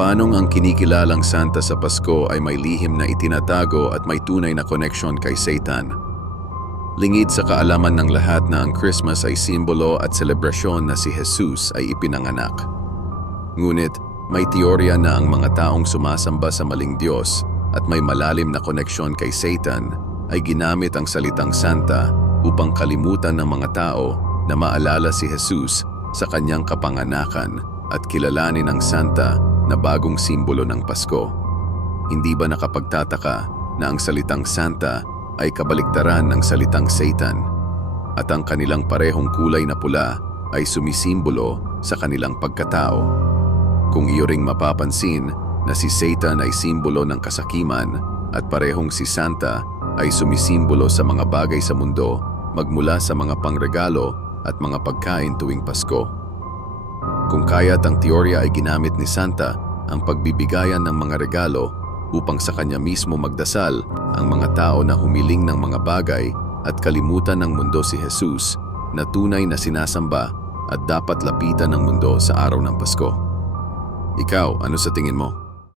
Paanong ang kinikilalang Santa sa Pasko ay may lihim na itinatago at may tunay na koneksyon kay Satan? Lingid sa kaalaman ng lahat na ang Christmas ay simbolo at selebrasyon na si Jesus ay ipinanganak. Ngunit, may teorya na ang mga taong sumasamba sa maling Diyos at may malalim na koneksyon kay Satan ay ginamit ang salitang Santa upang kalimutan ng mga tao na maalala si Jesus sa kanyang kapanganakan at kilalanin ang Santa na bagong simbolo ng Pasko. Hindi ba nakapagtataka na ang salitang Santa ay kabaliktaran ng salitang Satan at ang kanilang parehong kulay na pula ay sumisimbolo sa kanilang pagkatao? Kung iyo ring mapapansin na si Satan ay simbolo ng kasakiman at parehong si Santa ay sumisimbolo sa mga bagay sa mundo magmula sa mga pangregalo at mga pagkain tuwing Pasko. Kung kaya't ang teorya ay ginamit ni Santa ang pagbibigayan ng mga regalo upang sa kanya mismo magdasal ang mga tao na humiling ng mga bagay at kalimutan ng mundo si Jesus na tunay na sinasamba at dapat lapitan ng mundo sa araw ng Pasko. Ikaw, ano sa tingin mo?